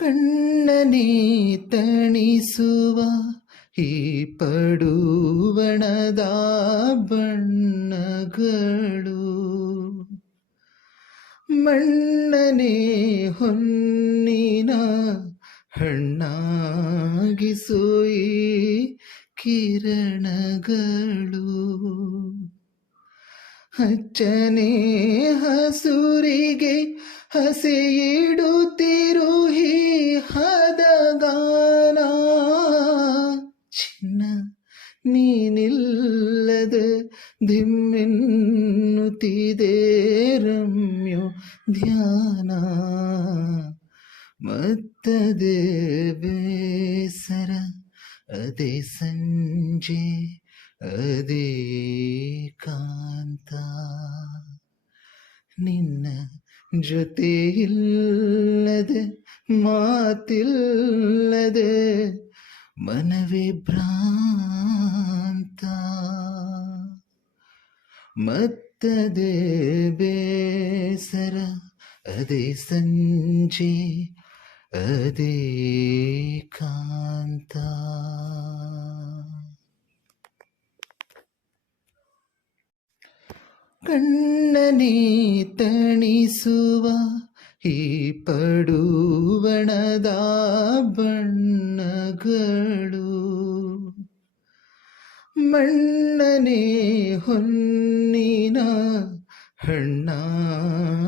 ಕಣ್ಣನೇ ತಣಿಸುವ ಈ ಪಡುವಣದ ಬಣ್ಣಗಳು. ಮಣ್ಣನೆ ಹೊನ್ನಿನ ಹಣ್ಣಾಗಿಸುಯಿ ಕಿರಣಗಳು. ಹಚ್ಚನೆ ಹಸುರಿಗೆ ಹಸೆಯಿಡುತ್ತಿರುಹಿ ನೀನಿಲ್ಲದ ಧಿಮ್ಮೆನ್ನುತ್ತಿದೆ ರಮ್ಯೋ ಧ್ಯಾನ ಮತ್ತದೇ ಬೇಸರ ಅದೇ ಸಂಜೆ ಅದೇ ಕಾಂತ ನಿನ್ನ ಜೊತೆ ಇಲ್ಲದೆ ಮಾತಿಲ್ಲದೆ ಮನವೇ ಭ್ರಾಂತ. ಮತ್ತದೇ ಬೇಸರ ಅದೇ ಸಂಜೆ ಅದೇ ಕಾಂತ. ಕಣ್ಣನೇ ತಣಿಸುವ ಈ ಪಡುವಣದ ಬಣ್ಣಗಳು ಮಣ್ಣನೆ ಹೊನ್ನಿನ ಹಣ್ಣಾಗಿಸೋಯಿ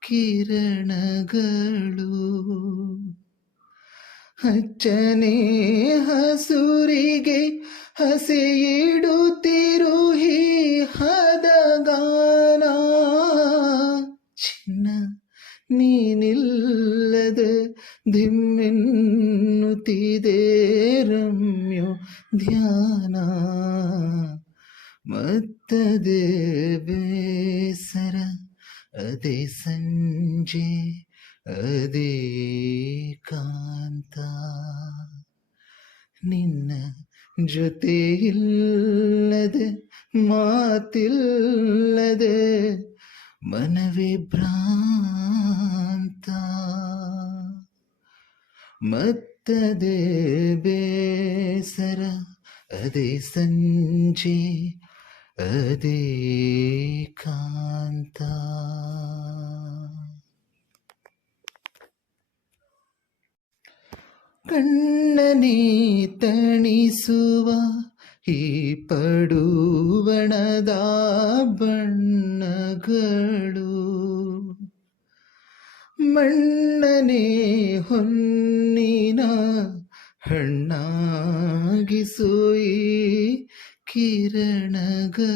ಕಿರಣಗಳು. ಹಚ್ಚನೆ ಹಸುರಿಗೆ ಹಸೆಯಿಡುತ್ತಿರುಹಿ ಧಿಮ್ಮೆನ್ನುತ್ತಿದೆ ರಮ್ಯೋ ಧ್ಯಾನ ಮತ್ತದೇ ಬೇಸರ ಅದೇ ಸಂಜೆ ಅದೇ ಕಾಂತ ನಿನ್ನ ಜೊತೆ ಇಲ್ಲದೆ ಮಾತಿಲ್ಲದೆ ಮನವೇ ಭ್ರಾಂತ ಮತ್ತದೇ ಬೇಸರ ಅದೇ ಸಂಜೆ ಅದೇ ಕಾಂತ. ಕಣ್ಣನಿ ತಣಿಸುವ ಈ ಪಡುವಣದ ಬಣ್ಣಗಳು. ಮಣ್ಣನೆ ಹೊನ್ನಿನ ಹಣ್ಣಾಗಿಸುಯಿ ಕಿರಣಗಳು